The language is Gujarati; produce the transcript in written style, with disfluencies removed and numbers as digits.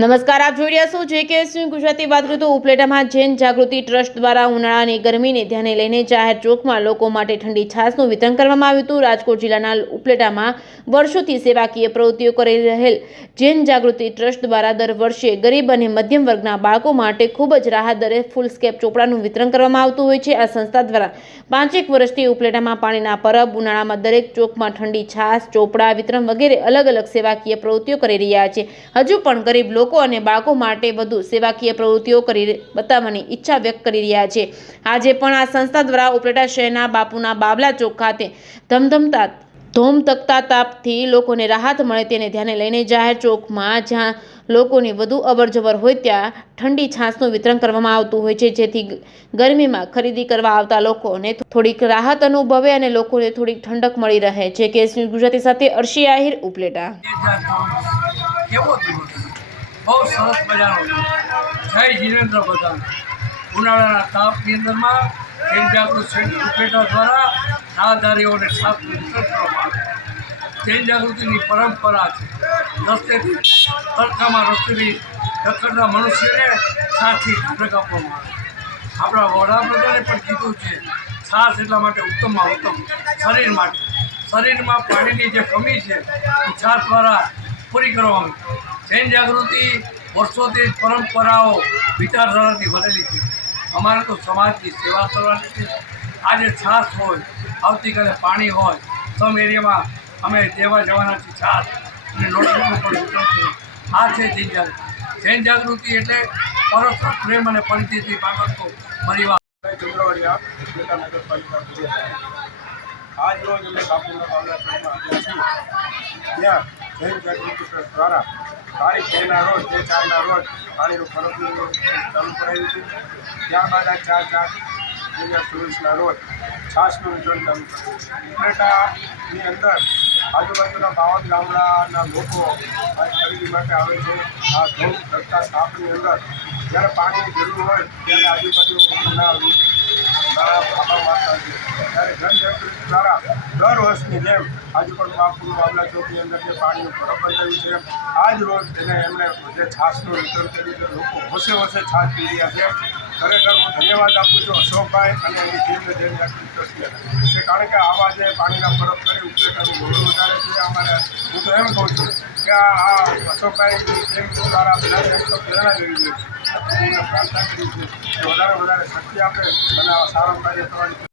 નમસ્કાર, આપ જોઈ રહ્યા છો JKS ગુજરાતી. વાત કરીએ તો ઉપલેટામાં જૈન જાગૃતિ ટ્રસ્ટ દ્વારા ઉનાળાની ગરમીને ધ્યાને લઈને જાહેર ચોકમાં લોકો માટે ઠંડી છાશનું વિતરણ કરવામાં આવ્યું હતું. રાજકોટ જિલ્લાના ઉપલેટામાં વર્ષોથી સેવાકીય પ્રવૃત્તિઓ કરી રહેલ જૈન જાગૃતિ ટ્રસ્ટ દ્વારા દર વર્ષે ગરીબ અને મધ્યમ વર્ગના બાળકો માટે ખૂબ જ રાહત દરે ફૂલસ્કેપ ચોપડાનું વિતરણ કરવામાં આવતું હોય છે. આ સંસ્થા દ્વારા 5 વર્ષથી ઉપલેટામાં પાણીના પરબ, ઉનાળામાં દરેક ચોકમાં ઠંડી છાશ, ચોપડા વિતરણ વગેરે અલગ અલગ સેવાકીય પ્રવૃત્તિઓ કરી રહ્યા છે. હજુ પણ ગરીબ લોકો અને બાળકો માટે વધુ સેવાકીય પ્રવૃત્તિઓ કરી બતાવવાની ઈચ્છા વ્યક્ત કરી રહ્યા છે. આજે પણ આ સંસ્થા દ્વારા ઉપલેટા શહેરના બાપુના બાબલા ચોક ખાતે ધોમધકતા તાપથી લોકોને રાહત મળે તેને ધ્યાને લઈને જાહેર ચોકમાં જ્યાં લોકોની વધુ અવરજવર હોય ત્યાં ઠંડી છાશનું વિતરણ કરવામાં આવતું હોય છે, જેથી ગરમીમાં ખરીદી કરવા આવતા લોકોને થોડીક રાહત અનુભવે અને લોકોને થોડીક ઠંડક મળી રહે છે. JKS ગુજરાતી સાથે અર્શી આહિર, ઉપલેટા. બહુ સરસ મજાનો જય જીનેન્દ્ર બધાને. ઉનાળાના તાપની અંદરમાં જૈન જાગૃત સેન્ટર ઉપલેટા દ્વારા રાહદારીઓને છાશ વિતરણ કરવામાં આવે. જૈન જાગૃતિની પરંપરા છે. રસ્તેથી રસ્તેથી રખડતા મનુષ્યને છાશથી ઠંડક આપવામાં આવે. આપણા વડાપ્રધાને પણ કીધું છે છાશ એટલા માટે ઉત્તમમાં ઉત્તમ શરીર માટે. શરીરમાં પાણીની જે કમી છે એ છાશ દ્વારા પૂરી કરવામાં. જૈન જાગૃતિ વર્ષોથી પરંપરાઓ વિચારધારાથી ભરેલી છે. અમારે તો સમાજની સેવા કરવાની છે. આજે છાશ હોય, આવતીકાલે પાણી હોય. સમ એરિયામાં અમે દેવા જવાના છીએ છાશ અને નોટબુકનું પણ વિતરણ કરીએ. આ છે જૈન જાગૃતિ. જૈન જાગૃતિ એટલે પરસ્પર પ્રેમ અને પરિચયથી પાકતો પરિવાર. ચંદ્રવાડિયા ઉપલેટા નગરપાલિકા. આજ રોજ અમે બાપુના બાબલા ચોકમાં આવ્યા છીએ. ત્યાં જૈન જાગૃતિ ટ્રસ્ટ દ્વારા તારીખ 2ના રોજ 2/4ના રોજ પાણીનું પરબનું ચાલુ કરાયું હતું. ત્યારબાદ આ 4/4/2024ના રોજ છાશનું વિતરણ ચાલુ કર્યું. ઉપલેટાની અંદર આજુબાજુના 52 ગામડાના લોકો આ ખરીદી માટે આવે છે. આ ધોમ ધકતા તાપની અંદર જ્યારે પાણીની જરૂર હોય ત્યારે આજુબાજુના ફાંફા મારતા છે. ત્યારે જનજાગૃતિ દ્વારા દર વર્ષની જેમ આજે પણ બાપુનું બાબલા ચોકની અંદર જે પાણીનું પરબ બંધાયું છે, આજ રોજ એમણે જે છાશનું વિતરણ કર્યું છે. લોકો હોશે હોશે છાશ પી રહ્યા છે. ખરેખર હું ધન્યવાદ આપું છું અશોકભાઈ અને એની ટીમને જૈન જાગૃતિ ટ્રસ્ટને, કે કારણ કે આવા જે પાણીના પરબ કરી ઉપલેટાનું ગૌરવ વધારે છે. અમારે હું તો એમ કહું છું કે આ અશોકભાઈની ટીમ દ્વારા બધા તો પ્રેરણા લેવી જોઈએ છે. પ્રાર્થના કરી છે કે વધારે શક્તિ આપે અને આ સારું કાર્ય કરવાની